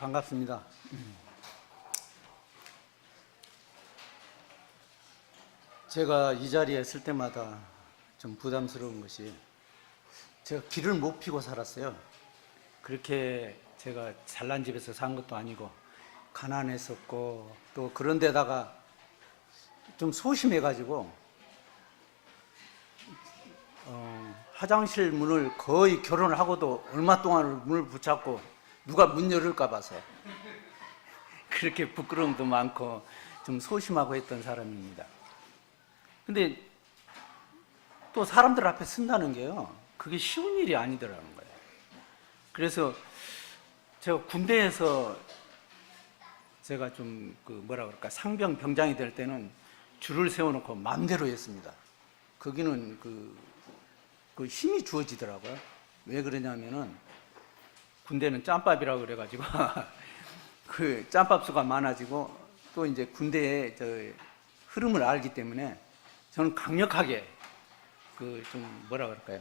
반갑습니다. 제가 이 자리에 있을 때마다 좀 부담스러운 것이 제가 길을 못 피고 살았어요. 그렇게 제가 잘난 집에서 산 것도 아니고 가난했었고 또 그런 데다가 좀 소심해가지고 화장실 문을 거의 결혼을 하고도 얼마 동안 문을 붙잡고 누가 문 열을까 봐서 그렇게 부끄러움도 많고 좀 소심하고 했던 사람입니다. 근데 또 사람들 앞에 쓴다는 게요, 그게 쉬운 일이 아니더라는 거예요. 그래서 제가 군대에서 제가 좀 뭐라 그럴까, 상병 병장이 될 때는 줄을 세워놓고 마음대로 했습니다. 거기는 그 힘이 주어지더라고요. 왜 그러냐면은 군대는 짬밥이라고 그래가지고 그 짬밥 수가 많아지고 또 이제 군대의 흐름을 알기 때문에 저는 강력하게 좀 뭐라 그럴까요?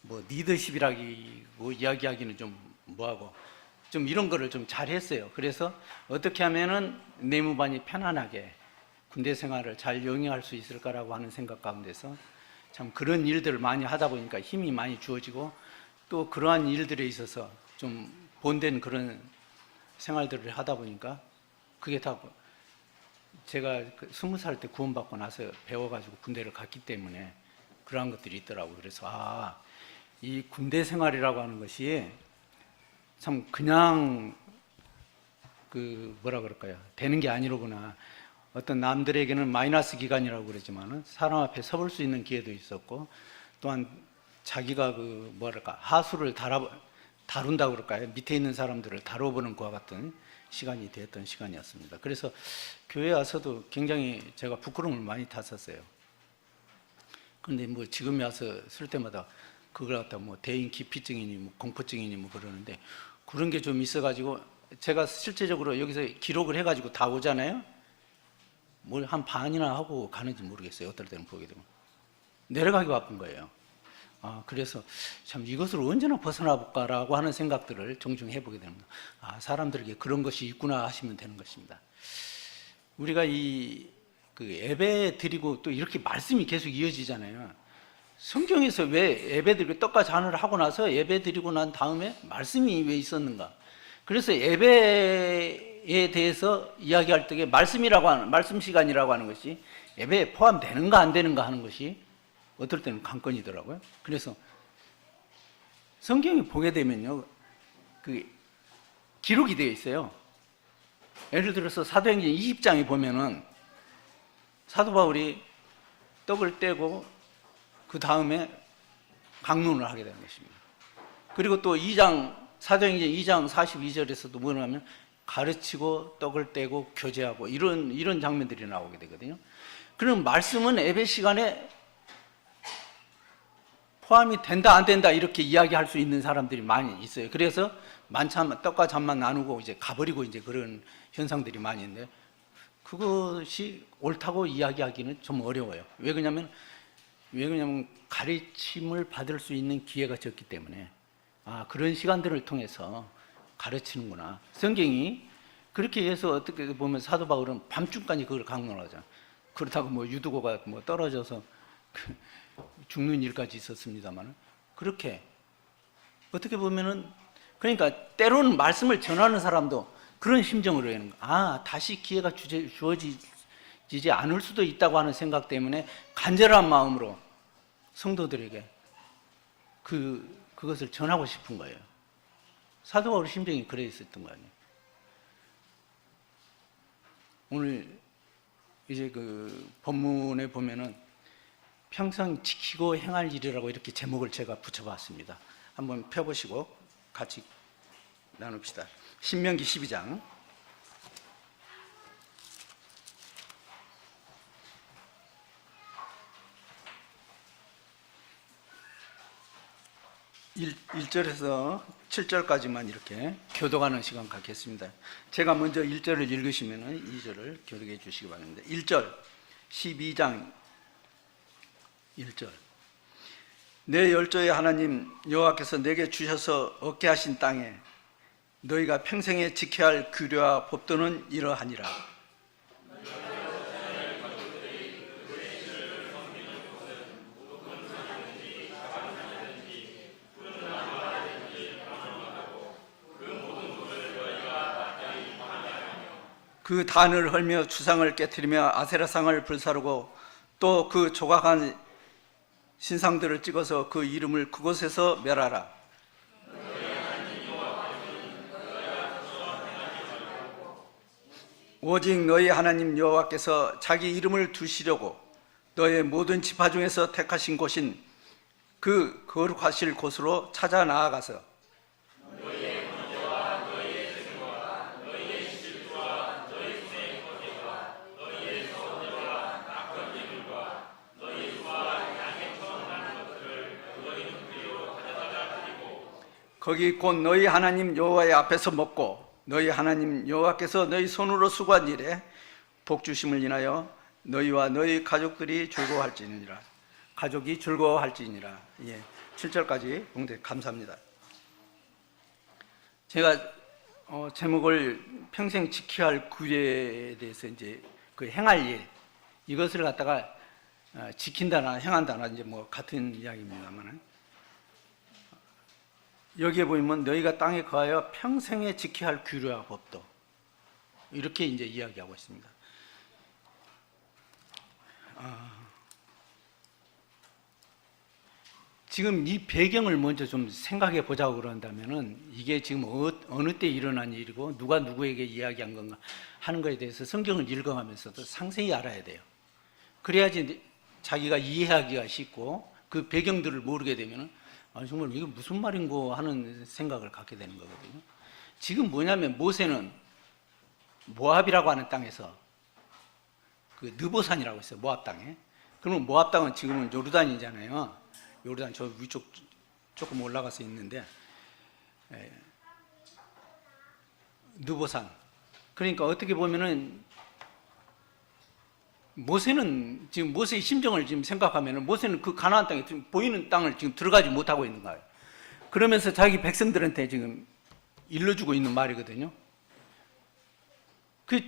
뭐 리더십이라고 이야기하기는 좀 뭐하고 좀 이런 거를 좀 잘했어요. 그래서 어떻게 하면은 내무반이 편안하게 군대 생활을 잘 영위할 수 있을까라고 하는 생각 가운데서 참 그런 일들을 많이 하다 보니까 힘이 많이 주어지고 또 그러한 일들에 있어서 좀 본된 그런 생활들을 하다 보니까 그게 다 제가 20살 때 구원받고 나서 배워가지고 군대를 갔기 때문에 그러한 것들이 있더라고요. 그래서 이 군대 생활이라고 하는 것이 참 그냥 뭐라 그럴까요? 되는 게 아니로구나. 어떤 남들에게는 마이너스 기간이라고 그러지만은 사람 앞에 서볼 수 있는 기회도 있었고 또한 자기가 뭐랄까 하수를 다룬다고 그럴까요? 밑에 있는 사람들을 다뤄보는 것과 같은 시간이 되었던 시간이었습니다. 그래서 교회에 와서도 굉장히 제가 부끄러움을 많이 탔었어요. 그런데 뭐 지금에 와서 쓸 때마다 그걸 갖다 뭐 대인 기피증이니 뭐 공포증이니 뭐 그러는데 그런 게 좀 있어가지고 제가 실제적으로 여기서 기록을 해가지고 다 오잖아요. 뭘 한 반이나 하고 가는지 모르겠어요. 어떨 때는 보게 되면 내려가기 바쁜 거예요. 그래서 참 이것을 언제나 벗어나 볼까라고 하는 생각들을 종종 해보게 됩니다. 사람들에게 그런 것이 있구나 하시면 되는 것입니다. 우리가 예배 드리고 또 이렇게 말씀이 계속 이어지잖아요. 성경에서 왜 예배 드리고 떡과 잔을 하고 나서 예배 드리고 난 다음에 말씀이 왜 있었는가? 그래서 예배에 대해서 이야기할 때 말씀 시간이라고 하는 것이 예배에 포함되는가 안 되는가 하는 것이 어떨 때는 관건이더라고요. 그래서 성경에 보게 되면요, 기록이 되어 있어요. 예를 들어서 사도행전 20장에 보면은 사도 바울이 떡을 떼고 그 다음에 강론을 하게 되는 것입니다. 그리고 또 사도행전 2장 42절에서도 뭐냐면 가르치고 떡을 떼고 교제하고 이런 장면들이 나오게 되거든요. 그럼 말씀은 예배 시간에 포함이 된다 안 된다 이렇게 이야기할 수 있는 사람들이 많이 있어요. 그래서 만찬 떡과 잔만 나누고 이제 가버리고 이제 그런 현상들이 많이 있는데 그것이 옳다고 이야기하기는 좀 어려워요. 왜 그러냐면 가르침을 받을 수 있는 기회가 적기 때문에 그런 시간들을 통해서 가르치는구나. 성경이 그렇게 해서 어떻게 보면 사도 바울은 밤중까지 그걸 강론하잖아요. 그렇다고 뭐 유두고가 뭐 떨어져서 죽는 일까지 있었습니다만 그렇게 어떻게 보면은 그러니까 때로는 말씀을 전하는 사람도 그런 심정으로 하는 거야. 다시 기회가 주어지지 않을 수도 있다고 하는 생각 때문에 간절한 마음으로 성도들에게 그것을 전하고 싶은 거예요. 사도 바울의 심정이 그래 있었던 거 아니에요. 오늘 이제 본문에 보면은 평생 지키고 행할 일이라고 이렇게 제목을 제가 붙여봤습니다. 한번 펴보시고 같이 나눕시다. 신명기 12장 1절에서 7절까지만 이렇게 교독하는 시간 갖겠습니다. 제가 먼저 1절을 읽으시면 2절을 교독해 주시기 바랍니다. 1절 12장 1절 내 열조의 하나님 여호와께서 내게 주셔서 얻게 하신 땅에 너희가 평생에 지켜야 할 규례와 법도는 이러하니라. 그 단을 헐며 주상을 깨뜨리며 아세라상을 불사르고 또 그 조각한 신상들을 찍어서 그 이름을 그곳에서 멸하라. 오직 너희 하나님 여호와께서 자기 이름을 두시려고 너의 모든 지파 중에서 택하신 곳인 그 거룩하실 곳으로 찾아 나아가서 거기 곧 너희 하나님 여호와의 앞에서 먹고 너희 하나님 여호와께서 너희 손으로 수고한 일에 복주심을 인하여 너희와 너희 가족들이 즐거워할지니라. 가족이 즐거워할지니라. 예, 7절까지 봉대 감사합니다. 제가 제목을 평생 지켜야 할 규례에 대해서 이제 그 행할 일 이것을 갖다가 지킨다나 행한다나 이제 뭐 같은 이야기입니다만은 여기에 보면 너희가 땅에 거하여 평생에 지켜야 할 규례와 법도 이렇게 이제 이야기하고 있습니다. 지금 이 배경을 먼저 좀 생각해 보자고 그런다면은 이게 지금 어느 때 일어난 일이고 누가 누구에게 이야기한 건가 하는 것에 대해서 성경을 읽어가면서도 상세히 알아야 돼요. 그래야지 자기가 이해하기가 쉽고 그 배경들을 모르게 되면은 정말 이게 무슨 말인고 하는 생각을 갖게 되는 거거든요. 지금 뭐냐면 모세는 모압이라고 하는 땅에서 그 느보산이라고 있어요. 모압 땅에. 그러면 모압 땅은 지금은 요르단이잖아요. 요르단 저 위쪽 조금 올라가서 있는데 느보산. 그러니까 어떻게 보면은 모세는 지금 모세의 심정을 지금 생각하면은 모세는 그 가나안 땅에 지금 보이는 땅을 지금 들어가지 못하고 있는 거예요. 그러면서 자기 백성들한테 지금 일러주고 있는 말이거든요. 그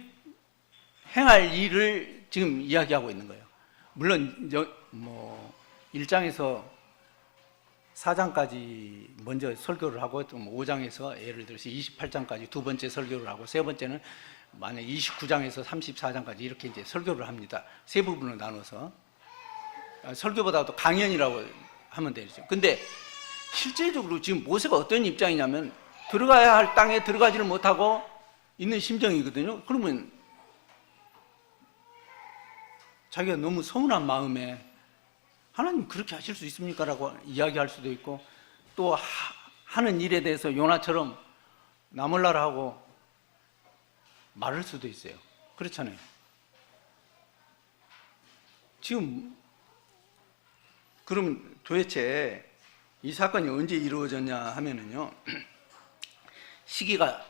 행할 일을 지금 이야기하고 있는 거예요. 물론 뭐 1장에서 4장까지 먼저 설교를 하고 또 5장에서 예를 들어서 28장까지 두 번째 설교를 하고 세 번째는 만약 29장에서 34장까지 이렇게 이제 설교를 합니다. 세 부분으로 나눠서 설교보다도 강연이라고 하면 되죠. 근데 실제적으로 지금 모세가 어떤 입장이냐면 들어가야 할 땅에 들어가지를 못하고 있는 심정이거든요. 그러면 자기가 너무 서운한 마음에 하나님 그렇게 하실 수 있습니까? 라고 이야기할 수도 있고 또 하는 일에 대해서 요나처럼 나몰라라 하고 말할 수도 있어요. 그렇잖아요. 지금 그럼 도대체 이 사건이 언제 이루어졌냐 하면은요 시기가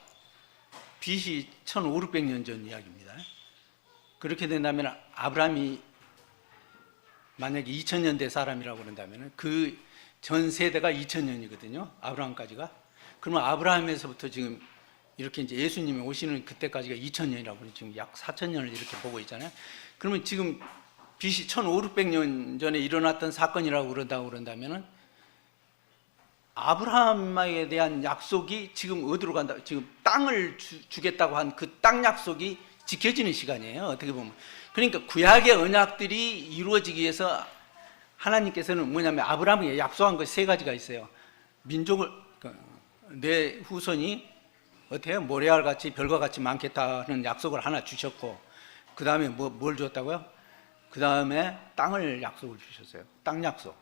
BC 1500년 전 이야기입니다. 그렇게 된다면 아브라함이 만약에 2000년대 사람이라고 그런다면 그 전 세대가 2000년이거든요. 아브라함까지가. 그러면 아브라함에서부터 지금 이렇게 이제 예수님이 오시는 그때까지가 2000년이라고 지금 약 4000년을 이렇게 보고 있잖아요. 그러면 지금 BC 1500년 전에 일어났던 사건이라고 그런다면은 아브라함에 대한 약속이 지금 어디로 간다? 지금 땅을 주겠다고 한 그 땅 약속이 지켜지는 시간이에요. 어떻게 보면. 그러니까 구약의 언약들이 이루어지기 위해서 하나님께서는 뭐냐면 아브라함에게 약속한 것 세 가지가 있어요. 민족을 내 후손이 어떻게 해요? 모래알 같이 별과 같이 많겠다는 약속을 하나 주셨고 그 다음에 뭘 줬다고요? 그 다음에 땅을 약속을 주셨어요. 땅 약속.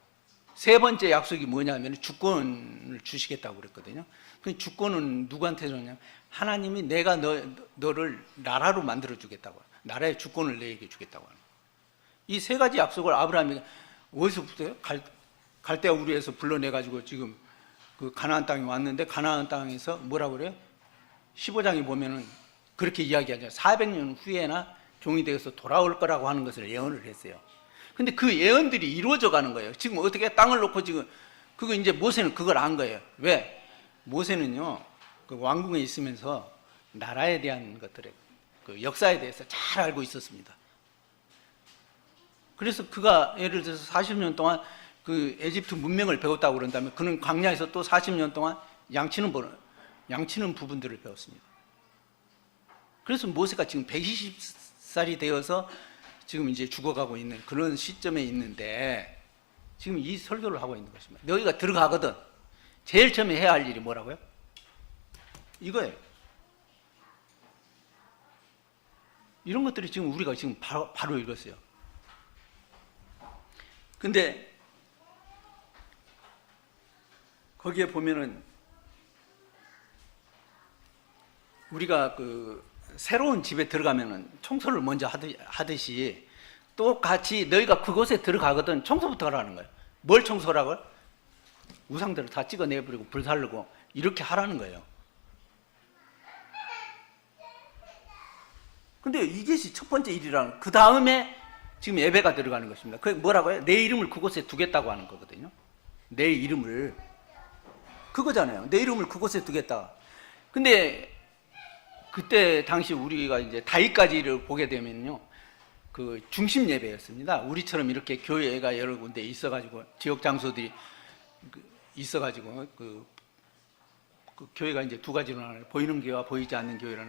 세 번째 약속이 뭐냐면 주권을 주시겠다고 그랬거든요. 그 주권은 누구한테 줬냐면 하나님이 내가 너를 나라로 만들어 주겠다고, 나라의 주권을 너에게 주겠다고 하는. 이 세 가지 약속을 아브라함이 어디서부터 갈대아 우르에서 불러내가지고 지금 그 가나안 땅에 왔는데 가나안 땅에서 뭐라고 그래요? 15장에 보면은 그렇게 이야기하죠. 400년 후에나 종이 되어서 돌아올 거라고 하는 것을 예언을 했어요. 근데 그 예언들이 이루어져 가는 거예요. 지금 어떻게 땅을 놓고 지금 그거 이제 모세는 그걸 안 거예요. 왜? 모세는요 그 왕궁에 있으면서 나라에 대한 것들에 그 역사에 대해서 잘 알고 있었습니다. 그래서 그가 예를 들어서 40년 동안 그 에집트 문명을 배웠다고 그런다면 그는 광야에서 또 40년 동안 양치는 부분들을 배웠습니다. 그래서 모세가 지금 120살이 되어서 지금 이제 죽어가고 있는 그런 시점에 있는데 지금 이 설교를 하고 있는 것입니다. 너희가 들어가거든 제일 처음에 해야 할 일이 뭐라고요? 이거예요. 이런 것들이 지금 우리가 지금 바로 읽었어요. 근데 거기에 보면은 우리가 그 새로운 집에 들어가면은 청소를 먼저 하듯이 똑같이 너희가 그곳에 들어가거든 청소부터 하라는 거예요. 뭘 청소라고요? 우상들을 다 찍어내버리고 불살르고 이렇게 하라는 거예요. 근데 이것이 첫 번째 일이라는, 그 다음에 지금 예배가 들어가는 것입니다. 그게 뭐라고요? 내 이름을 그곳에 두겠다고 하는 거거든요. 내 이름을, 그거잖아요. 내 이름을 그곳에 두겠다. 근데 그때 당시 우리가 이제 다윗까지를 보게 되면요, 그 중심 예배였습니다. 우리처럼 이렇게 교회가 여러 군데 있어가지고 지역 장소들이 있어가지고 그 교회가 이제 두 가지로 나눠요. 보이는 교회와 보이지 않는 교회로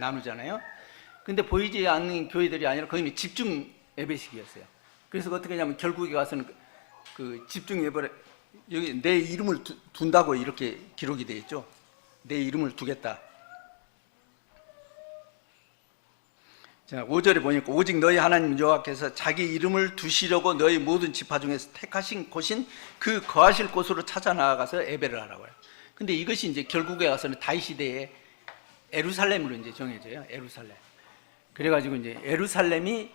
나누잖아요. 근데 보이지 않는 교회들이 아니라 거기는 집중 예배식이었어요. 그래서 어떻게 하냐면 결국에 가서는 그 집중 예배를 여기 내 이름을 둔다고 이렇게 기록이 되어 있죠. 내 이름을 두겠다. 자, 5절에 보니까 오직 너희 하나님 여호와께서 자기 이름을 두시려고 너희 모든 지파 중에서 택하신 곳인 그 거하실 곳으로 찾아 나아가서 예배를 하라고 해요. 근데 이것이 이제 결국에 가서는 다윗 시대에 예루살렘으로 이제 정해져요. 예루살렘. 그래가지고 이제 예루살렘이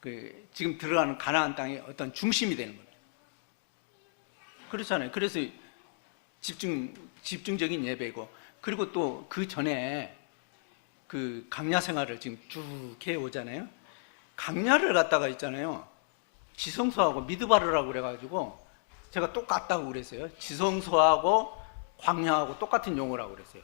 그 지금 들어가는 가나안 땅의 어떤 중심이 되는 겁니다. 그렇잖아요. 그래서 집중적인 예배고, 그리고 또 그 전에 그 강야 생활을 지금 쭉 해오잖아요. 강야를 갖다가 있잖아요. 지성소하고 미드바르라고 그래가지고 제가 똑같다고 그랬어요. 지성소하고 광야하고 똑같은 용어라고 그랬어요.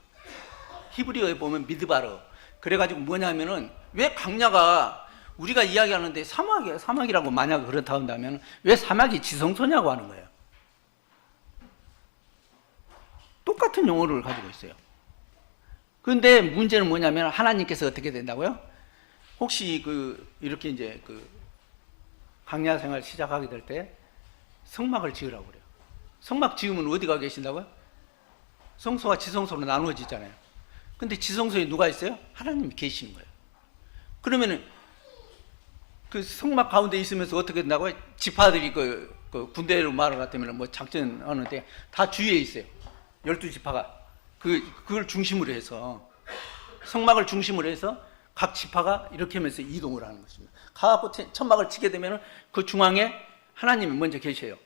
히브리어에 보면 미드바르. 그래가지고 뭐냐면은 왜 강야가 우리가 이야기하는데 사막이라고 만약 그렇다 한다면 왜 사막이 지성소냐고 하는 거예요. 똑같은 용어를 가지고 있어요. 그런데 문제는 뭐냐면 하나님께서 어떻게 된다고요? 혹시 이렇게 이제 강야 생활 시작하게 될 때 성막을 지으라고 그래요. 성막 지으면 어디가 계신다고요? 성소와 지성소로 나누어지잖아요. 근데 지성소에 누가 있어요? 하나님이 계시는 거예요. 그러면은 그 성막 가운데 있으면서 어떻게 된다고요? 지파들이 그 군대로 말을 같으면 뭐 작전하는데 다 주위에 있어요. 12지파가 그걸 중심으로 해서, 성막을 중심으로 해서 각 지파가 이렇게 하면서 이동을 하는 것입니다. 가갖고 천막을 치게 되면 그 중앙에 하나님이 먼저 계셔요.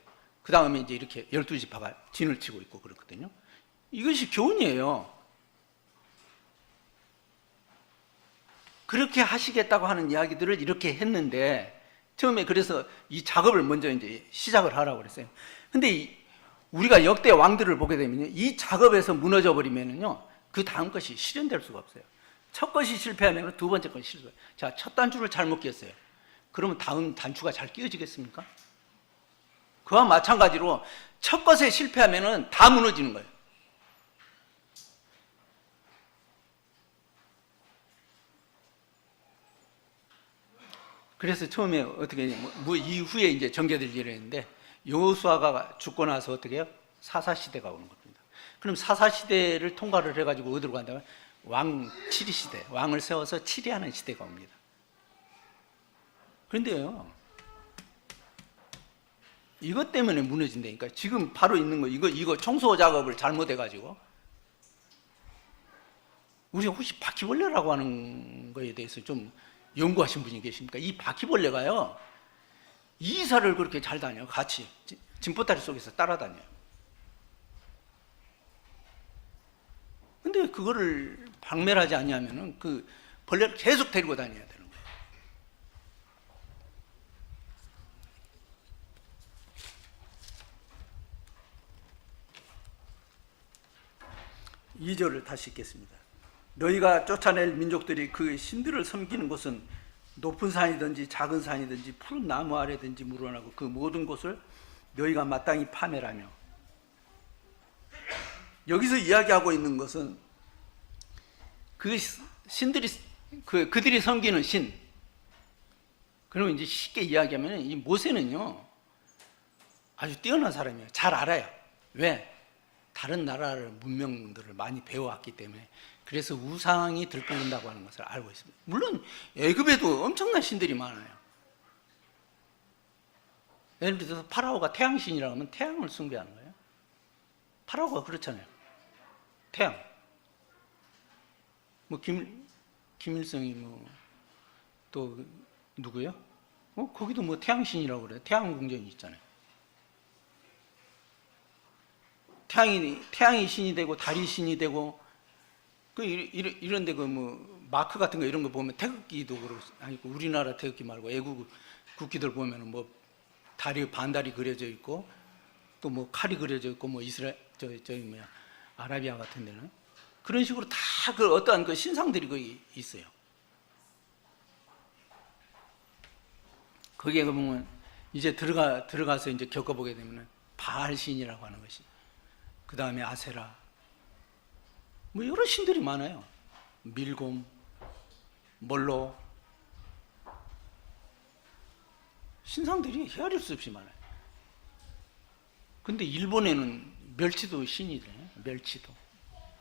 그 다음에 이제 이렇게 12지파가 진을 치고 있고 그렇거든요. 이것이 교훈이에요. 그렇게 하시겠다고 하는 이야기들을 이렇게 했는데, 처음에 그래서 이 작업을 먼저 이제 시작을 하라고 그랬어요. 근데 우리가 역대 왕들을 보게 되면요, 이 작업에서 무너져 버리면요, 그 다음 것이 실현될 수가 없어요. 첫 것이 실패하면 두 번째 것이 실패해요. 자, 첫 단추를 잘못 끼었어요. 그러면 다음 단추가 잘 끼어지겠습니까? 그와 마찬가지로 첫 것에 실패하면 다 무너지는 거예요. 그래서 처음에 어떻게 이후에 이제 전개될 일을 했는데, 여호수아가 죽고 나서 어떻게 해요? 사사시대가 오는 겁니다. 그럼 사사시대를 통과를 해가지고 어디로 간다면 왕 7위 시대, 왕을 세워서 치리하는 시대가 옵니다. 그런데요, 이것 때문에 무너진다니까. 지금 바로 있는 거, 이거 청소 작업을 잘못해가지고, 우리가 혹시 바퀴벌레라고 하는 거에 대해서 좀 연구하신 분이 계십니까? 이 바퀴벌레가요, 이사를 그렇게 잘 다녀요. 같이 짐보따리 속에서 따라다녀요. 근데 그거를 박멸하지 않냐면은 그 벌레를 계속 데리고 다녀야 되는 거예요. 2절을 다시 읽겠습니다. 너희가 쫓아낼 민족들이 그 신들을 섬기는 곳은 높은 산이든지 작은 산이든지 푸른 나무 아래든지 물어나고 그 모든 곳을 너희가 마땅히 파멸하며. 여기서 이야기하고 있는 것은 그 신들이 그들이 섬기는 신. 그러면 이제 쉽게 이야기하면 이 모세는요 아주 뛰어난 사람이에요. 잘 알아요. 왜? 다른 나라를 문명들을 많이 배워왔기 때문에. 그래서 우상이 들끓는다고 하는 것을 알고 있습니다. 물론 애굽에도 엄청난 신들이 많아요. 예를 들어서 파라오가 태양신이라고 하면 태양을 숭배하는 거예요. 파라오가 그렇잖아요. 태양. 뭐 김일성이 뭐 또 누구요? 거기도 뭐 태양신이라고 그래요. 태양궁전이 있잖아요. 태양이 신이 되고 달이 신이 되고 이런데 그 뭐 마크 같은 거 이런 거 보면 태극기도 그렇고 아니고 우리나라 태극기 말고 애국 국기들 보면은 뭐 달이 반달이 그려져 있고 또 뭐 칼이 그려져 있고 뭐 이스라엘 저기 뭐야 아라비아 같은 데는 그런 식으로 다 그 어떠한 그 신상들이 거기 있어요. 거기에 보면 이제 들어가서 이제 겪어보게 되면은 바알 신이라고 하는 것이, 그 다음에 아세라, 뭐 여러 신들이 많아요. 밀곰, 몰로, 신상들이 헤아릴 수 없이 많아요. 근데 일본에는 멸치도 신이 돼요. 멸치도.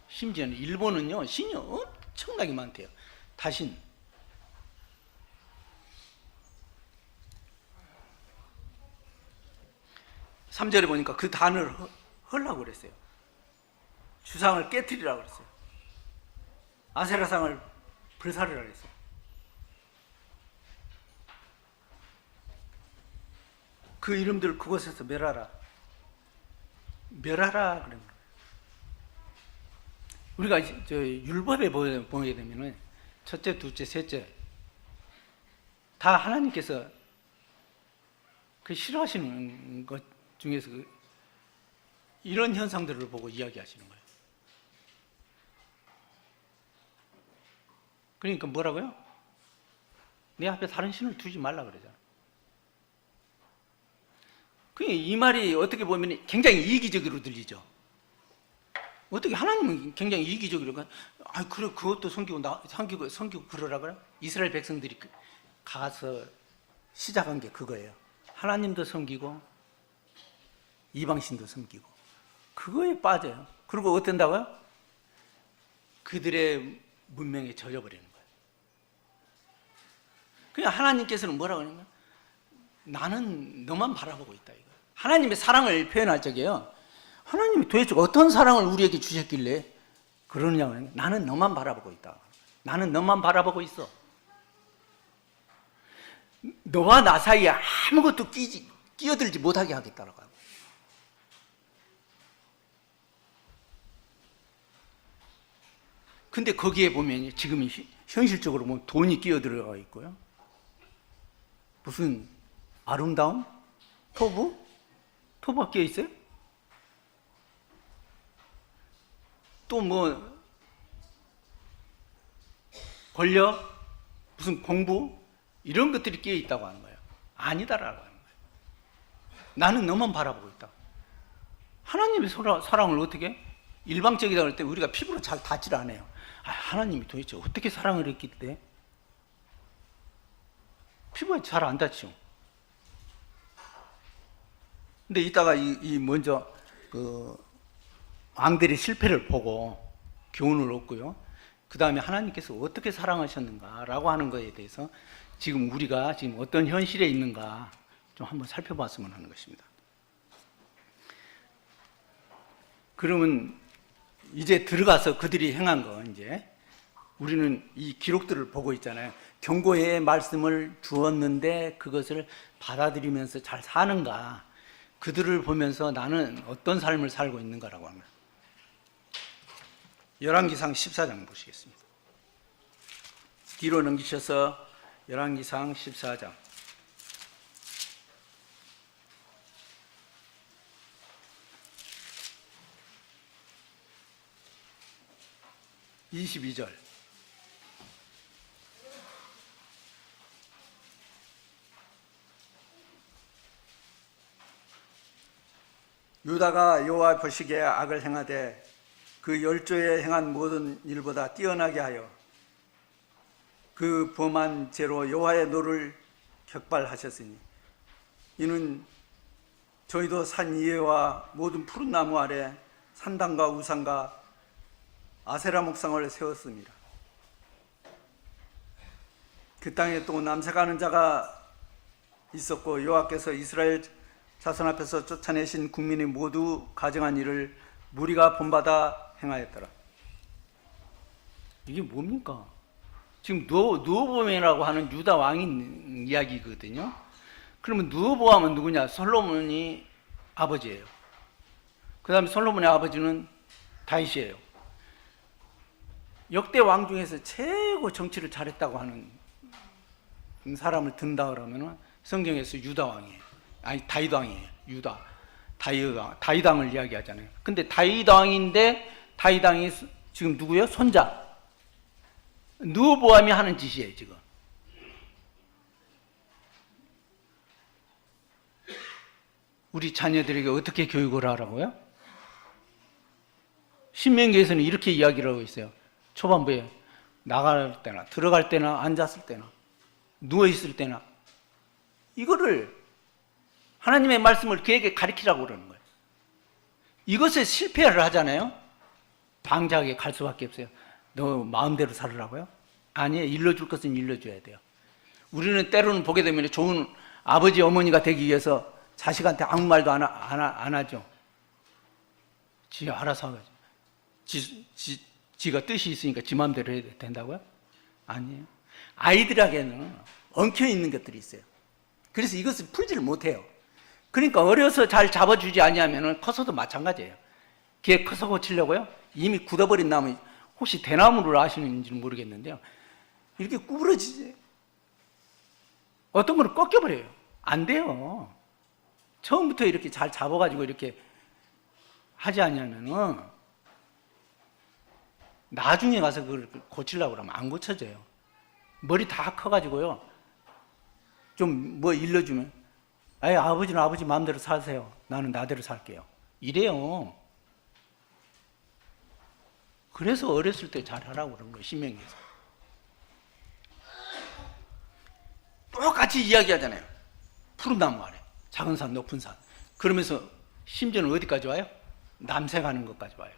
심지어는 일본은요 신이 엄청나게 많대요. 다신. 3절에 보니까 그 단을 헐라고 그랬어요. 주상을 깨뜨리라고 그랬어요. 아세라상을 불사르라고 그랬어요. 그 이름들 그곳에서 멸하라. 멸하라 그런 거예요. 우리가 저 율법에 보게 되면은 첫째, 둘째, 셋째 다 하나님께서 그 싫어하시는 것 중에서 이런 현상들을 보고 이야기하시는 거예요. 그러니까 뭐라고요? 내 앞에 다른 신을 두지 말라 그러잖아. 이 말이 어떻게 보면 굉장히 이기적으로 들리죠. 어떻게 하나님은 굉장히 이기적으로 그래 그것도 섬기고 그러라 그래? 이스라엘 백성들이 가서 시작한 게 그거예요. 하나님도 섬기고 이방신도 섬기고 그거에 빠져요. 그리고 어떤다고요? 그들의 문명에 젖어버리는 거예요. 그냥 하나님께서는 뭐라고 하냐면 나는 너만 바라보고 있다 이거. 하나님의 사랑을 표현할 적에요. 하나님이 도대체 어떤 사랑을 우리에게 주셨길래 그러느냐고. 나는 너만 바라보고 있다. 나는 너만 바라보고 있어. 너와 나 사이에 아무것도 끼어들지 못하게 하겠다라고 하고. 근데 거기에 보면 지금 현실적으로 보면 돈이 끼어들어가 있고요. 무슨 아름다움? 토부가 끼어 있어요? 또 뭐 권력, 무슨 공부 이런 것들이 끼어 있다고 하는 거예요. 아니다라고 하는 거예요. 나는 너만 바라보고 있다. 하나님의 사랑을 어떻게? 일방적이다 그럴 때 우리가 피부로 잘 닿질 않아요. 하나님이 도대체 어떻게 사랑을 했기 때문에 피부가 잘 안 닿죠. 근데 이따가 먼저 그 왕들의 실패를 보고 교훈을 얻고요. 그 다음에 하나님께서 어떻게 사랑하셨는가라고 하는 것에 대해서 지금 우리가 지금 어떤 현실에 있는가 좀 한번 살펴봤으면 하는 것입니다. 그러면 이제 들어가서 그들이 행한 거, 이제 우리는 이 기록들을 보고 있잖아요. 경고의 말씀을 주었는데 그것을 받아들이면서 잘 사는가, 그들을 보면서 나는 어떤 삶을 살고 있는가라고 합니다. 열왕기상 14장 보시겠습니다. 뒤로 넘기셔서 열왕기상 14장. 22절. 유다가 여호와 보시기에 악을 행하되 그 열조에 행한 모든 일보다 뛰어나게 하여 그 범한 죄로 여호와의 노를 격발하셨으니 이는 저희도 산 이에와 모든 푸른 나무 아래 산당과 우상과 아세라 목상을 세웠습니다. 그 땅에 또 남색하는 자가 있었고 여호와께서 이스라엘 자손 앞에서 쫓아내신 국민이 모두 가정한 일을 무리가 본받아 행하였더라. 이게 뭡니까? 지금 누호보암이라고 하는 유다 왕인 이야기거든요. 그러면 누호보암은 누구냐? 솔로몬이 아버지예요. 그 다음에 솔로몬의 아버지는 다윗이에요. 역대 왕 중에서 최고 정치를 잘했다고 하는 사람을 든다 그러면 성경에서 유다 왕이에요. 아니 다윗 왕이에요. 유다 다윗 왕을 이야기하잖아요. 근데 다윗 왕인데 다윗 왕이 지금 누구예요? 손자 누호보암이 하는 짓이에요. 지금 우리 자녀들에게 어떻게 교육을 하라고요? 신명기에서는 이렇게 이야기를 하고 있어요. 초반부에 나갈 때나 들어갈 때나 앉았을 때나 누워 있을 때나 이거를 하나님의 말씀을 그에게 가르치라고 그러는 거예요. 이것에 실패를 하잖아요. 방자하게 갈 수밖에 없어요. 너 마음대로 살으라고요? 아니에요. 일러줄 것은 일러줘야 돼요. 우리는 때로는 보게 되면 좋은 아버지 어머니가 되기 위해서 자식한테 아무 말도 안 하죠. 지 알아서 하죠. 지가 뜻이 있으니까 지 마음대로 해야 된다고요? 아니에요. 아이들에게는 엉켜있는 것들이 있어요. 그래서 이것을 풀지를 못해요. 그러니까 어려서 잘 잡아주지 아니하면 커서도 마찬가지예요. 걔 커서 고치려고요? 이미 굳어버린 나무, 혹시 대나무를 아시는지는 모르겠는데요. 이렇게 구부러지지. 어떤 거는 꺾여버려요. 안 돼요. 처음부터 이렇게 잘 잡아가지고 이렇게 하지 않으면은 나중에 가서 그걸 고치려고 그러면 안 고쳐져요. 머리 다 커가지고요. 좀 뭐 일러주면, 아예 아버지는 아버지 마음대로 사세요. 나는 나대로 살게요. 이래요. 그래서 어렸을 때 잘하라고 그러는 거예요. 신명기에서. 똑같이 이야기하잖아요. 푸른 나무 아래, 작은 산, 높은 산. 그러면서 심지어는 어디까지 와요? 남색하는 것까지 와요.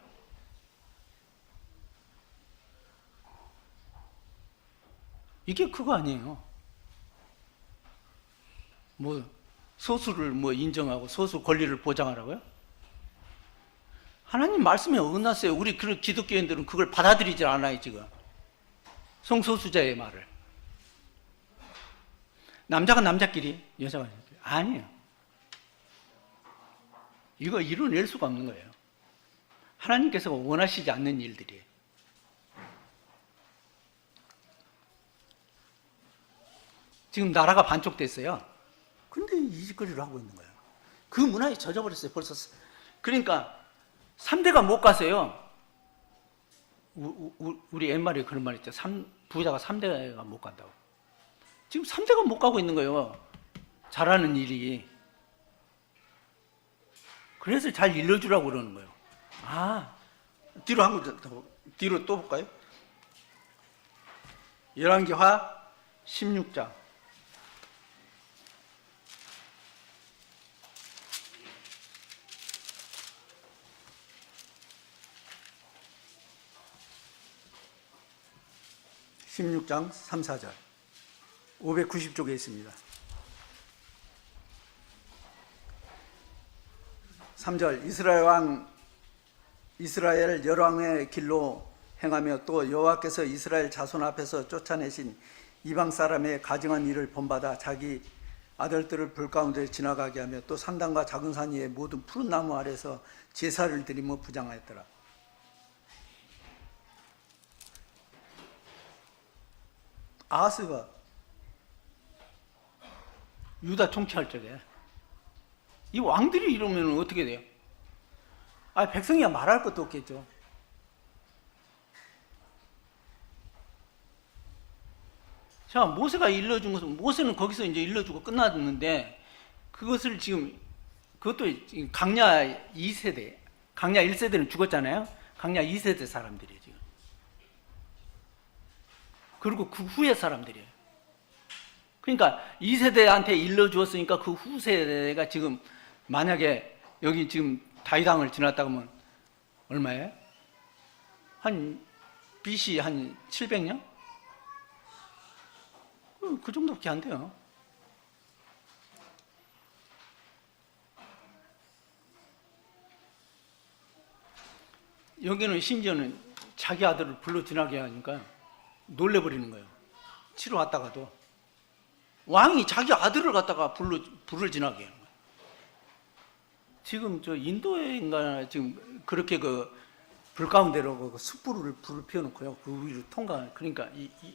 이게 그거 아니에요. 뭐 소수를 뭐 인정하고 소수 권리를 보장하라고요? 하나님 말씀에 어긋났어요. 우리 기독교인들은 그걸 받아들이질 않아요. 지금 성소수자의 말을. 남자가 남자끼리, 여자가 여자끼리. 아니에요. 이거 이뤄낼 수가 없는 거예요. 하나님께서 원하시지 않는 일들이에요. 지금 나라가 반쪽됐어요. 근데 이 짓거리를 하고 있는 거예요. 그 문화에 젖어버렸어요. 벌써. 그러니까 3대가 못 가세요. 우리 옛말에 그런 말 있죠. 부자가 3대가 못 간다고. 지금 3대가 못 가고 있는 거예요. 잘하는 일이. 그래서 잘 일러주라고 그러는 거예요. 아, 뒤로 한 번 더, 뒤로 또 볼까요? 열왕기하 16장. (16장) 3, 4절 590쪽에 있습니다. 3절 이스라엘 열왕의 길로 행하며 또 여호와께서 이스라엘 자손 앞에서 쫓아내신 이방 사람의 가증한 일을 본받아 자기 아들들을 불 가운데 지나가게 하며 또 산당과 작은 산 위에 모든 푸른 나무 아래서 제사를 드리며 부장하였더라. 아하스가 유다 통치할 적에 이 왕들이 이러면 어떻게 돼요? 백성이야 말할 것도 없겠죠. 자, 모세가 일러준 것은, 모세는 거기서 이제 일러주고 끝났는데, 그것을 지금, 그것도 강야 2세대, 강야 1세대는 죽었잖아요. 강야 2세대 사람들이에요, 지금. 그리고 그 후에 사람들이에요. 그러니까 2세대한테 일러주었으니까 그 후세대가 지금, 만약에 여기 지금 다윗왕을 지났다고 하면 얼마예요? 한 BC 한 700년? 그 정도밖에 안 돼요. 여기는 심지어는 자기 아들을 불러 지나게 하니까 놀래버리는 거예요. 치러 왔다가도 왕이 자기 아들을 갖다가 불을 지나게 하는 거예요. 지금 저 인도인가 지금 그렇게 그 불 가운데로 그 숯불을 불을 피워놓고요. 그 위로 통과, 그러니까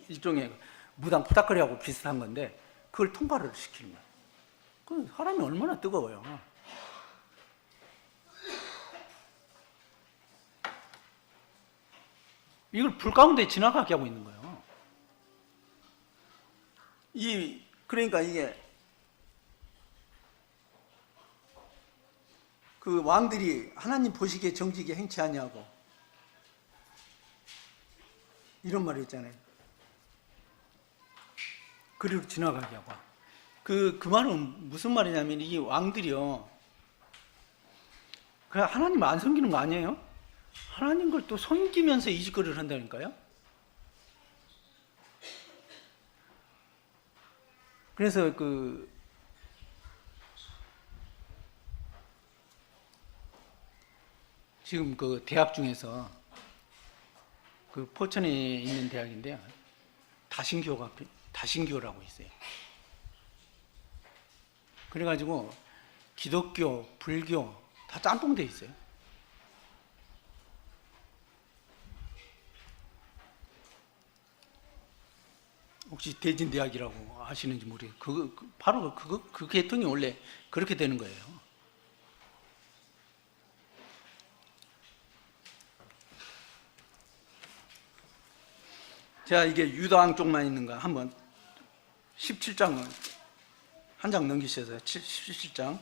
일종의 무당 부탁거리하고 비슷한 건데 그걸 통과를 시키는 거예요. 그 사람이 얼마나 뜨거워요. 이걸 불 가운데 지나가게 하고 있는 거예요. 그러니까 이게 그 왕들이 하나님 보시기에 정직에 행치 아니하고 이런 말이 있잖아요. 그리로 지나가게 하고. 그 말은 무슨 말이냐면 이 왕들이요. 그냥 하나님 안 섬기는 거 아니에요? 하나님 걸 또 섬기면서 이 짓거리를 한다니까요. 그래서 지금 그 대학 중에서 그 포천에 있는 대학인데요. 다신교라고 있어요. 그래가지고 기독교, 불교 다 짬뽕돼 있어요. 혹시 대진대학이라고 아시는지 모르겠어요. 바로 그 계통이 원래 그렇게 되는 거예요. 자, 이게 유다왕 쪽만 있는가 한번 17장을 한 장 넘기셔서 17장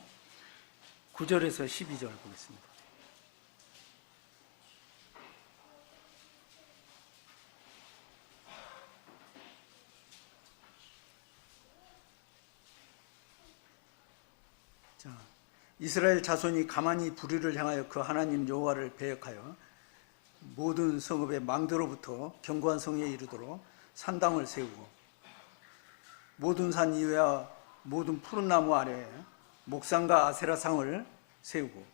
9절에서 12절 보겠습니다. 자, 이스라엘 자손이 가만히 불의를 향하여 그 하나님 여호와를 배역하여 모든 성읍의 망대로부터 견고한 성에 이르도록 산당을 세우고 모든 산 이외와 모든 푸른 나무 아래에 목상과 아세라상을 세우고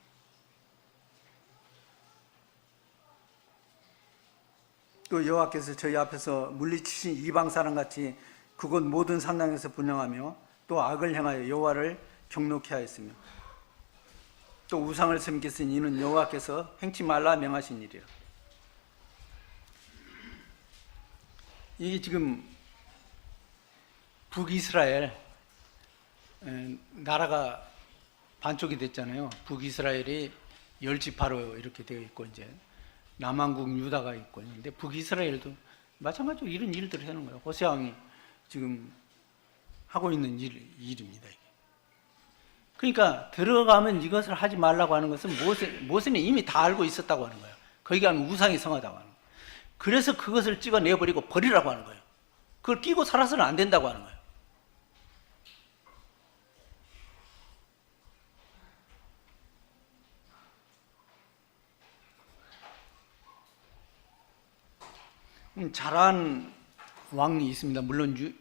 또 여호와께서 저희 앞에서 물리치신 이방 사람같이 그곳 모든 산당에서 분향하며 또 악을 향하여 여호와를 경노케 하였으며 또 우상을 섬겼으니 이는 여호와께서 행치 말라 명하신 일이라. 이게 지금 북이스라엘 나라가 반쪽이 됐잖아요. 북이스라엘이 10지파로 이렇게 되어 있고 이제 남한국 유다가 있고 있는데 북이스라엘도 마찬가지로 이런 일들을 하는 거예요. 호세 왕이 지금 하고 있는 일입니다. 이게. 그러니까 들어가면 이것을 하지 말라고 하는 것은 모세는 이미 다 알고 있었다고 하는 거예요. 거기 가면 우상이 성하다고 하는 거예요. 그래서 그것을 찍어내버리고 버리라고 하는 거예요. 그걸 끼고 살아서는 안 된다고 하는 거예요. 잘한 왕이 있습니다. 물론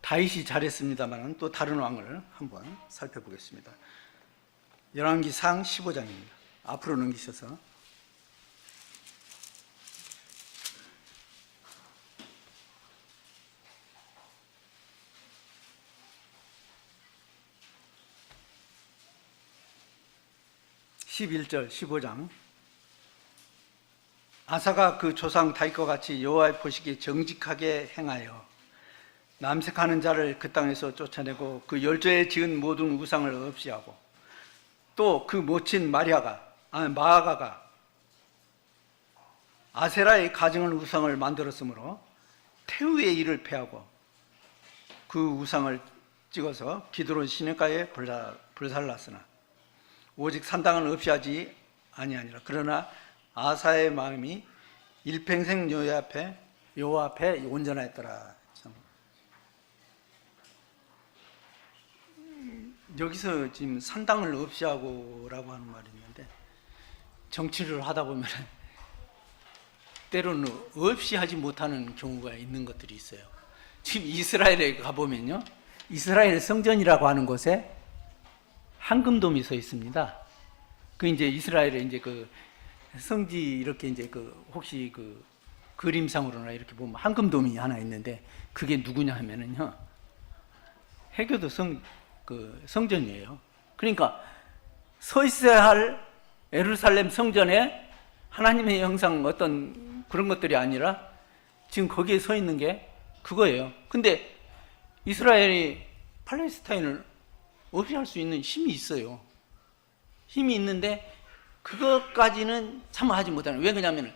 다윗이 잘했습니다만 또 다른 왕을 한번 살펴보겠습니다. 열왕기상 15장입니다. 앞으로 넘기셔서 11절 15장 아사가 그 조상 다윗과 같이 여호와의 보시기에 정직하게 행하여 남색하는 자를 그 땅에서 쫓아내고 그 열조에 지은 모든 우상을 없이 하고 또 그 모친 마아가가 아세라의 가정을 우상을 만들었으므로 태우의 일을 패하고 그 우상을 찍어서 기드론 시내가에 불살랐으나 오직 산당은 없이 하지 아니하니라. 그러나 아사의 마음이 일평생 여호와 앞에 온전하였더라. 여기서 지금 산당을 없이 하고라고 하는 말이 있는데, 정치를 하다 보면 때로는 없이 하지 못하는 경우가 있는 것들이 있어요. 지금 이스라엘에 가보면요, 이스라엘 성전이라고 하는 곳에 황금돔이 서 있습니다. 그 이제 이스라엘에 이제 그 성지 이렇게 이제 그 혹시 그 그림상으로나 이렇게 보면 황금돔이 하나 있는데, 그게 누구냐 하면은요, 해교도 성전이에요. 그러니까 서 있어야 할 예루살렘 성전에 하나님의 형상 어떤 그런 것들이 아니라 지금 거기에 서 있는 게 그거예요. 근데 이스라엘이 팔레스타인을 없이 할 수 있는 힘이 있어요. 힘이 있는데 그것까지는 참 하지 못하는. 왜 그러냐면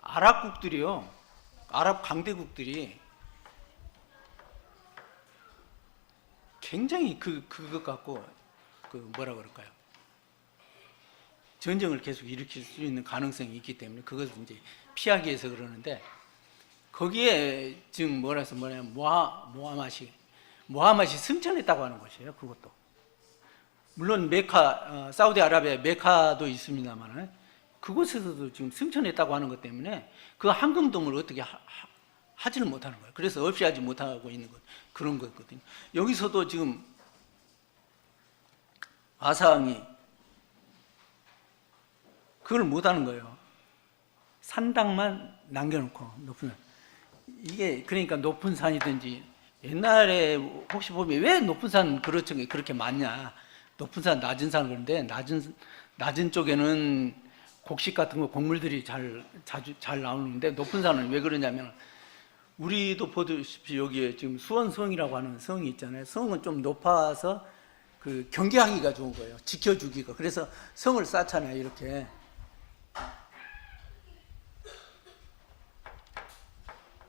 아랍국들이요, 아랍 강대국들이 굉장히 그것 갖고 뭐라 그럴까요? 전쟁을 계속 일으킬 수 있는 가능성이 있기 때문에 그것을 이제 피하기 위해서 그러는데, 거기에 지금 모하mad이 승천했다고 하는 것이에요. 그것도 물론 사우디아라비아 메카도 있습니다만 그곳에서도 지금 승천했다고 하는 것 때문에 그 황금돔을 어떻게 하지를 못하는 거예요. 그래서 없이 하지 못하고 있는 것, 그런 거거든요. 여기서도 지금 아사왕이 그걸 못하는 거예요. 산당만 남겨놓고 높은 산. 이게 그러니까 높은 산이든지, 옛날에 혹시 보면 왜 높은 산 그렇게 많냐, 높은 산 낮은 산. 그런데 낮은 쪽에는 곡식 같은 거 곡물들이 잘 나오는데, 높은 산은 왜 그러냐면, 우리도 보듯이 여기에 지금 수원성이라고 하는 성이 있잖아요. 성은 좀 높아서 그 경계하기가 좋은 거예요. 지켜주기가. 그래서 성을 쌓잖아요, 이렇게.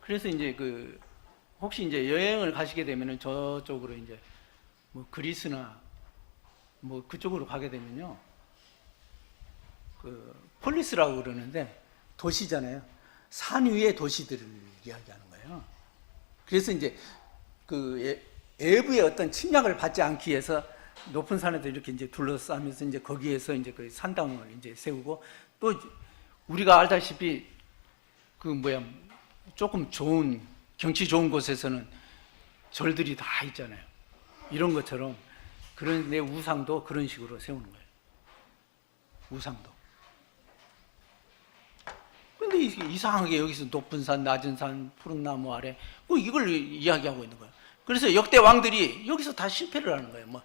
그래서 이제 혹시 이제 여행을 가시게 되면은 저쪽으로 이제 뭐 그리스나 뭐 그쪽으로 가게 되면요, 폴리스라고 그러는데 도시잖아요. 산 위의 도시들을 이야기하는 거예요. 그래서 이제 외부의 어떤 침략을 받지 않기 위해서 높은 산에도 이렇게 이제 둘러싸면서 이제 거기에서 이제 그 산당을 이제 세우고, 또 우리가 알다시피 조금 경치 좋은 곳에서는 절들이 다 있잖아요. 이런 것처럼 그런데 우상도 그런 식으로 세우는 거예요. 우상도. 근데 이상하게 여기서 높은 산, 낮은 산, 푸른 나무 아래 이걸 이야기하고 있는 거예요. 그래서 역대 왕들이 여기서 다 실패를 하는 거예요.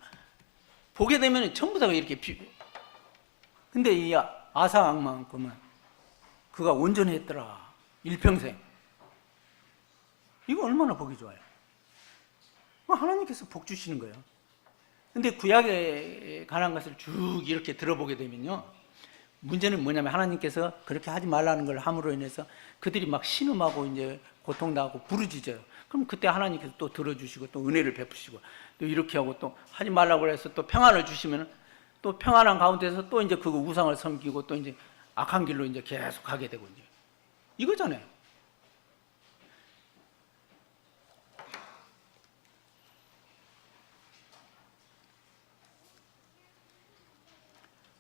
보게 되면 전부 다 이렇게 근데 이 아사 왕만큼은 그가 온전했더라, 일평생. 이거 얼마나 보기 좋아요. 하나님께서 복 주시는 거예요. 근데 구약에 관한 것을 쭉 이렇게 들어보게 되면요, 문제는 뭐냐면 하나님께서 그렇게 하지 말라는 걸 함으로 인해서 그들이 막 신음하고 이제 고통당하고 부르짖어요. 그럼 그때 하나님께서 또 들어주시고 또 은혜를 베푸시고 또 이렇게 하고 또 하지 말라고 해서 또 평안을 주시면 또 평안한 가운데서 또 이제 그 우상을 섬기고 또 이제 악한 길로 이제 계속 가게 되고 이제 이거잖아요.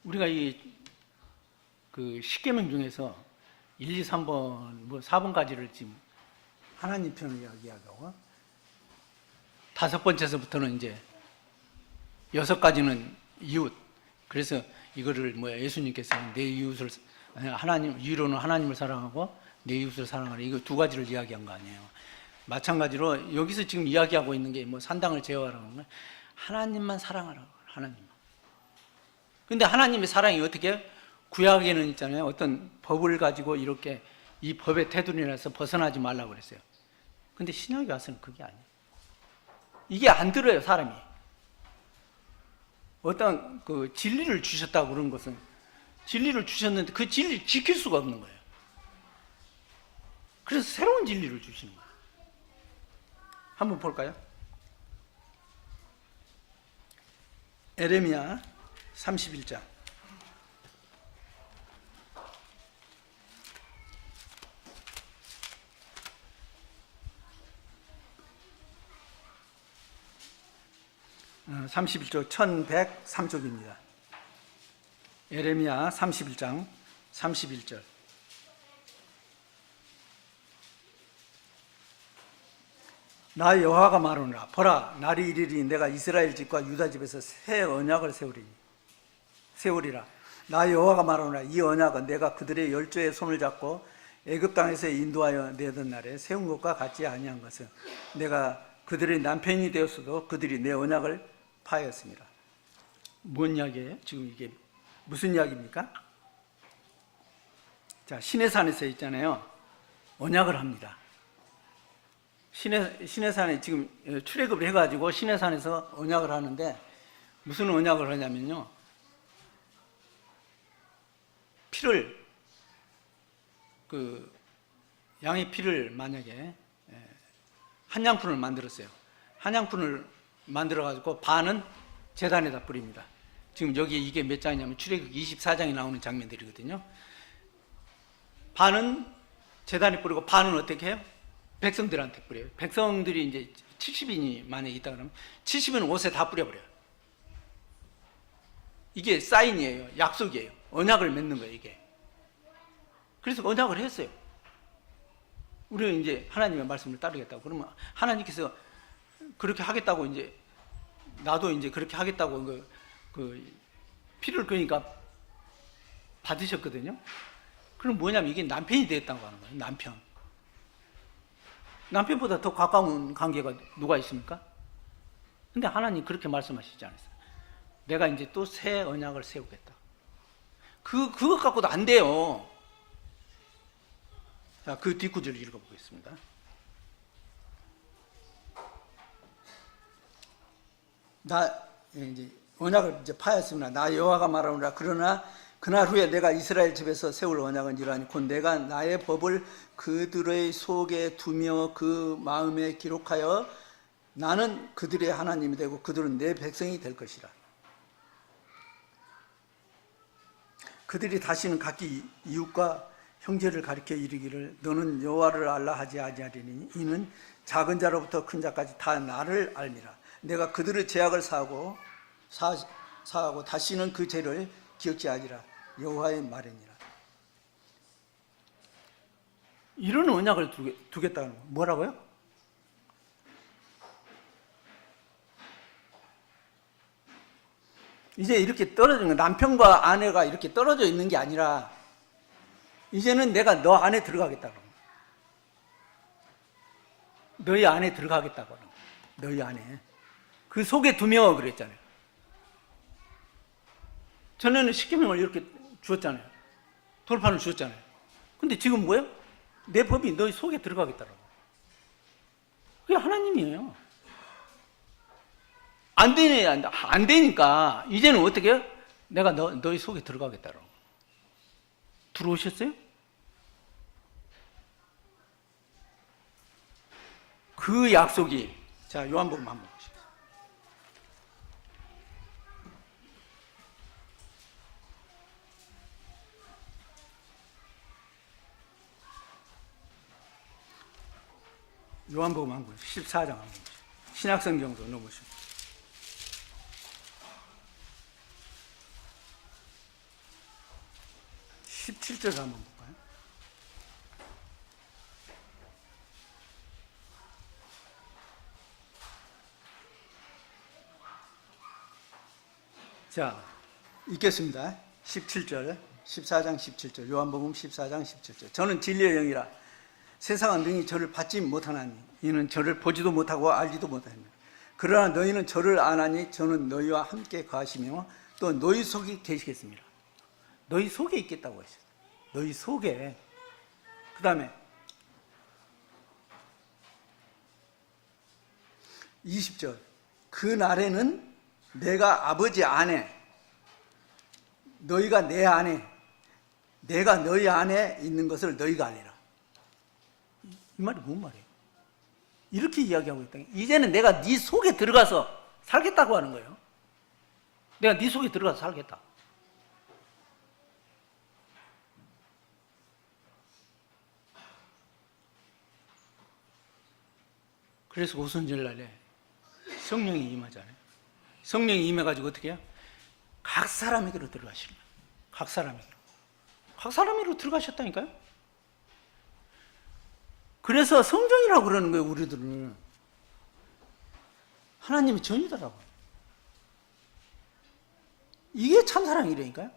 우리가 십계명 중에서 1, 2, 3번, 4번까지를 지금 하나님 편을 이야기하고, 5번째서부터는 이제 6가지는 이웃. 그래서 이거를 예수님께서는 내 이웃을, 유로는 하나님을 사랑하고 내 이웃을 사랑하라, 이거 2가지를 이야기한 거 아니에요. 마찬가지로 여기서 지금 이야기하고 있는 게 산당을 제어하라는 건 하나님만 사랑하라, 하나님. 근데 하나님의 사랑이 어떻게, 구약에는 있잖아요, 어떤 법을 가지고 이렇게 이 법의 테두리에서 벗어나지 말라고 그랬어요. 근데 신약에 와서는 그게 아니에요. 이게 안 들어요, 사람이. 어떤 진리를 주셨다고 그런 것은, 진리를 주셨는데 그 진리를 지킬 수가 없는 거예요. 그래서 새로운 진리를 주시는 거예요. 한번 볼까요? 에레미야 31장. 어, 31쪽 1103쪽입니다. 에레미야 31장 31절. 나 여호와가 말하노라. 보라, 날이 이르리니 내가 이스라엘 집과 유다 집에서 새 언약을 세우리라. 나 여호와가 말하노라. 이 언약은 내가 그들의 열조의 손을 잡고 애굽 땅에서 인도하여 내던 날에 세운 것과 같지 아니한 것은 내가 그들의 남편이 되었어도 그들이 내 언약을 파하였습니다. 뭔 이야기예요? 지금 이게 무슨 이야기입니까? 자, 시내산에서 있잖아요. 언약을 합니다. 시내산에 지금 출애굽을 해가지고 시내산에서 언약을 하는데 무슨 언약을 하냐면요. 피를, 양의 피를 만약에 한 양푼을 만들었어요. 한 양푼을 만들어가지고 반은 제단에다 뿌립니다. 지금 여기 이게 몇 장이냐면 출애굽 24장에 나오는 장면들이거든요. 반은 제단에 뿌리고 반은 어떻게 해요? 백성들한테 뿌려요. 백성들이 이제 70인이 만약에 있다 그러면 70은 옷에 다 뿌려버려요. 이게 사인이에요. 약속이에요. 언약을 맺는 거예요, 이게. 그래서 언약을 했어요. 우리는 이제 하나님의 말씀을 따르겠다고. 그러면 하나님께서 그렇게 하겠다고 이제 나도 이제 그렇게 하겠다고 피를 그러니까 받으셨거든요. 그럼 뭐냐면 이게 남편이 되었다고 하는 거예요. 남편보다 더 가까운 관계가 누가 있습니까? 근데 하나님 그렇게 말씀하시지 않았어요. 내가 이제 또 새 언약을 세우겠다. 그것 갖고도 안 돼요. 자, 그 뒷구절을 읽어보겠습니다. 이제 언약을 이제 파였습니다. 나 여호와가 말하노라. 그러나 그날 후에 내가 이스라엘 집에서 세울 언약은 이러하니 곧 내가 나의 법을 그들의 속에 두며 그 마음에 기록하여 나는 그들의 하나님이 되고 그들은 내 백성이 될 것이라. 그들이 다시는 각기 이웃과 형제를 가리켜 이르기를 너는 여호와를 알라 하지 아니하리니 이는 작은 자로부터 큰 자까지 다 나를 알미라. 내가 그들의 죄악을 사하고 다시는 그 죄를 기억지 아니라 여호와의 말이니라. 이런 언약을 두겠다는 거 뭐라고요? 이제 이렇게 떨어진 거, 남편과 아내가 이렇게 떨어져 있는 게 아니라 이제는 내가 너 안에 들어가겠다고. 너희 안에 들어가겠다고. 너희 안에. 그 속에 두며 그랬잖아요. 전에는 십계명을 이렇게 주었잖아요. 돌판을 주었잖아요. 근데 지금 뭐예요? 내 법이 너희 속에 들어가겠다고. 그게 하나님이에요. 안 되니까 이제는 어떻게 해요? 내가 너희 속에 들어가겠다고. 들어오셨어요? 그 약속이, 자, 요한복음 한번 보시죠. 요한복음 한번 14장 한번 보시죠. 신약성경도 넣어보시죠. 17절 한번 볼까요? 자, 읽겠습니다. 17절, 14장 17절, 요한복음 14장 17절. 저는 진리의 영이라 세상은 능히 저를 받지 못하나니 이는 저를 보지도 못하고 알지도 못하니라. 그러나 너희는 저를 아나니 저는 너희와 함께 가시며 또 너희 속에 계시겠습니다. 너희 속에 있겠다고 했어요. 너희 속에. 그 다음에 20절. 그 날에는 내가 아버지 안에, 너희가 내 안에, 내가 너희 안에 있는 것을 너희가 아니라. 이 말이 뭔 말이에요? 이렇게 이야기하고 있다. 이제는 내가 네 속에 들어가서 살겠다고 하는 거예요. 내가 네 속에 들어가서 살겠다. 그래서 오순절날에 성령이 임하잖아요. 성령이 임해가지고 어떻게 해요? 각 사람에게로 들어가시는 거예요. 각 사람에게로. 각 사람에게로 들어가셨다니까요. 그래서 성전이라고 그러는 거예요. 우리들은 하나님의 전이더라고요. 이게 참사랑이라니까요.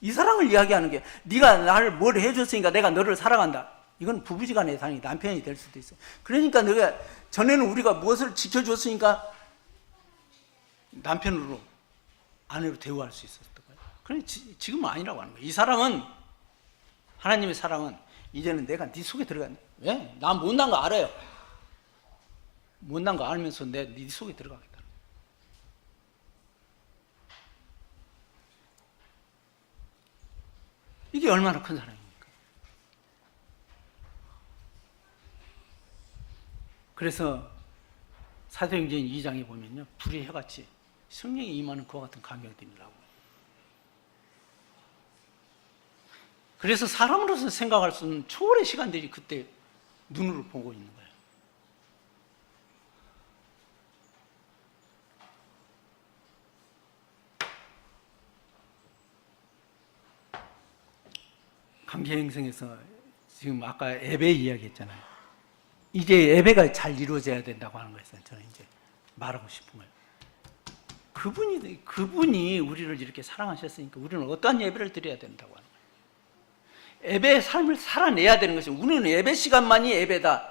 이 사랑을 이야기하는 게, 네가 나를 뭘 해줬으니까 내가 너를 사랑한다. 이건 부부지간의 사랑이 남편이 될 수도 있어요. 그러니까 너가 전에는 우리가 무엇을 지켜줬으니까 남편으로, 아내로 대우할 수 있었던 거예요. 그런데 지금은 아니라고 하는 거예요. 이 사랑은, 하나님의 사랑은 이제는 내가 네 속에 들어간다. 왜? 난 못난 거 알아요. 못난 거 알면서 내 네 속에 들어가겠다. 이게 얼마나 큰 사랑입니까? 그래서 사도행전 2장에 보면요, 불의 해같이 성령이 임하는 그와 같은 감격들이라고. 그래서 사람으로서 생각할 수 없는 초월의 시간들이 그때 눈으로 보고 있는 거예요. 감개행성에서 지금 아까 예배 이야기했잖아요. 이제 예배가 잘 이루어져야 된다고 하는 거예요. 저는 이제 말하고 싶은 거예요. 그분이 우리를 이렇게 사랑하셨으니까 우리는 어떠한 예배를 드려야 된다고 하는 거예요. 예배의 삶을 살아내야 되는 것이, 우리는 예배 시간만이 예배다.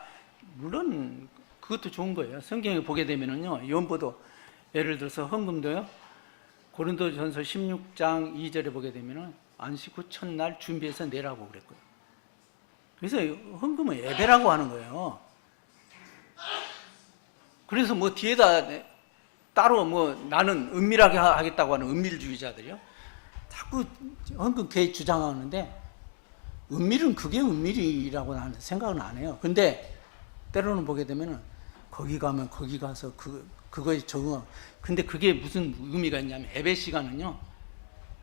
물론 그것도 좋은 거예요. 성경에 보게 되면은요, 연보도, 예를 들어서 헌금도요, 고린도전서 16장 2절에 보게 되면은 안식 후 첫날 준비해서 내라고 그랬고요. 그래서 헌금은 예배라고 하는 거예요. 그래서 뭐 뒤에다 따로 뭐 나는 은밀하게 하겠다고 하는 은밀주의자들이요, 자꾸 헌금 계획 주장하는데, 은밀은 그게 은밀이라고 나는 생각은 안 해요. 근데 때로는 보게 되면은 거기 가면 거기 가서 그거에 적응하고, 근데 그게 무슨 의미가 있냐면, 예배 시간은요,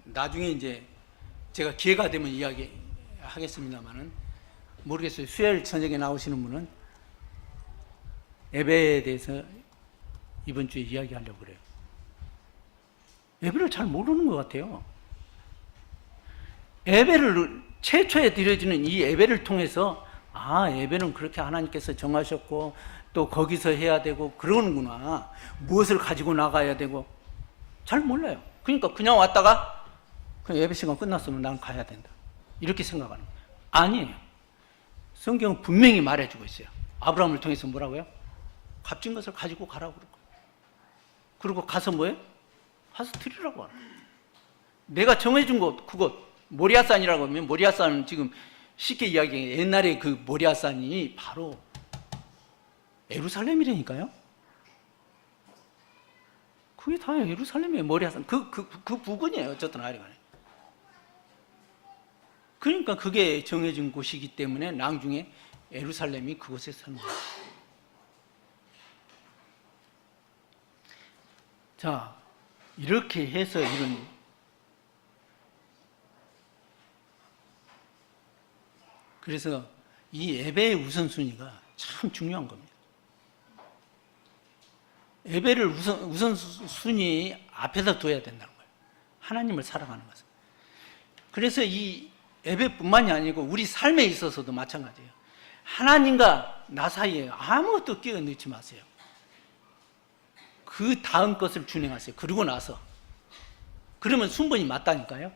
나중에 이제 제가 기회가 되면 이야기하겠습니다만은, 모르겠어요. 수요일 저녁에 나오시는 분은 예배에 대해서 이번 주에 이야기하려고 그래요. 예배를 잘 모르는 것 같아요. 예배를, 최초에 드려지는 이 예배를 통해서, 아, 예배는 그렇게 하나님께서 정하셨고 또 거기서 해야 되고 그러는구나, 무엇을 가지고 나가야 되고, 잘 몰라요. 그러니까 그냥 왔다가 그냥 예배 시간 끝났으면 난 가야 된다, 이렇게 생각하는 거예요. 아니에요. 성경은 분명히 말해주고 있어요. 아브라함을 통해서 뭐라고요? 값진 것을 가지고 가라고 그러고, 그리고 가서 뭐예요? 가서 드리라고 하는 거예요. 내가 정해준 곳, 그곳, 모리아산이라고 하면, 모리아산은 지금 쉽게 이야기해, 옛날에 그 모리아산이 바로 예루살렘이라니까요. 그게 다 예루살렘이에요. 모리아산 그 부근이에요. 어쨌든 하여간에. 그러니까 그게 정해진 곳이기 때문에 나중에 예루살렘이 그곳에 서는 거예요. 자, 이렇게 해서 이런, 그래서 이 예배의 우선순위가 참 중요한 겁니다. 예배를 우선순위 앞에다 둬야 된다는 거예요. 하나님을 사랑하는 것은. 그래서 이 예배뿐만이 아니고 우리 삶에 있어서도 마찬가지예요. 하나님과 나 사이에 아무것도 끼워 넣지 마세요. 그 다음 것을 준행하세요. 그러고 나서. 그러면 순번이 맞다니까요.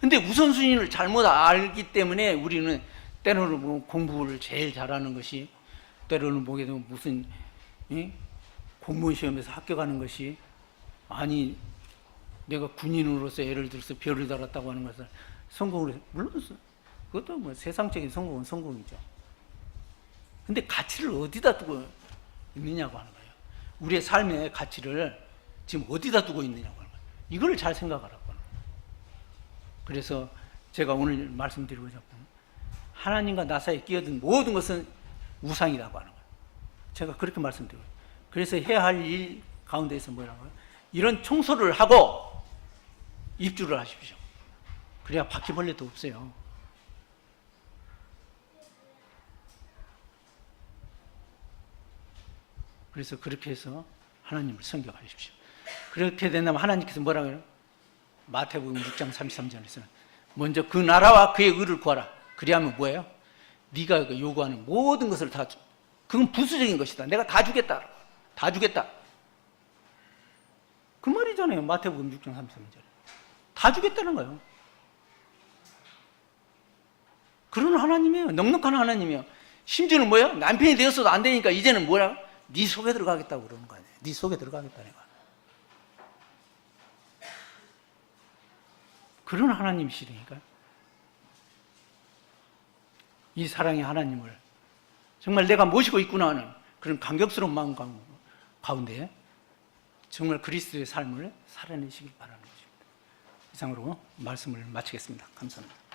근데 우선순위를 잘못 알기 때문에 우리는 때로는 뭐 공부를 제일 잘하는 것이, 때로는 보게 되면 무슨 공무원 시험에서 합격하는 것이, 아니 내가 군인으로서 예를 들어서 별을 달았다고 하는 것을 성공을 해요. 물론 그것도 뭐 세상적인 성공은 성공이죠. 근데 가치를 어디다 두고 있느냐고 하는 거예요. 우리의 삶의 가치를 지금 어디다 두고 있느냐고 하는 거예요. 이걸 잘 생각하라고 하는 거예요. 그래서 제가 오늘 말씀드리고자 하는, 하나님과 나 사이에 끼어든 모든 것은 우상이라고 하는 거예요. 제가 그렇게 말씀드려요. 그래서 해야 할 일 가운데에서 뭐라고요? 이런 청소를 하고 입주를 하십시오. 그래야 바퀴벌레도 없어요. 그래서 그렇게 해서 하나님을 섬겨가십시오. 그렇게 된다면 하나님께서 뭐라고 해요? 마태복음 6장 33절에서는 먼저 그 나라와 그의 의를 구하라. 그리하면 뭐예요? 네가 요구하는 모든 것을 다 줘. 그건 부수적인 것이다. 내가 다 주겠다. 다 주겠다. 그 말이잖아요. 마태복음 6장 33절. 다 주겠다는 거예요. 그런 하나님이에요. 넉넉한 하나님이에요. 심지어는 뭐예요? 남편이 되었어도 안 되니까 이제는 뭐야? 네 속에 들어가겠다고 그러는 거 아니에요. 네 속에 들어가겠다 내가. 그런 하나님이시라니까. 이 사랑의 하나님을 정말 내가 모시고 있구나 하는 그런 감격스러운 마음 가운데 정말 그리스도의 삶을 살아내시길 바라는 것입니다. 이상으로 말씀을 마치겠습니다. 감사합니다.